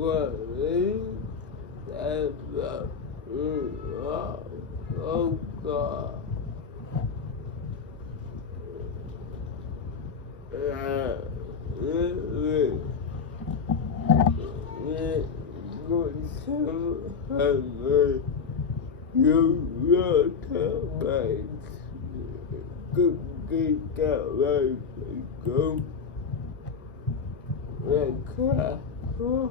quản lý tài vật họ không có là việc việc cuộc sống hàng ngày dù do các bạn cực kỳ cả bài phải không là khá khó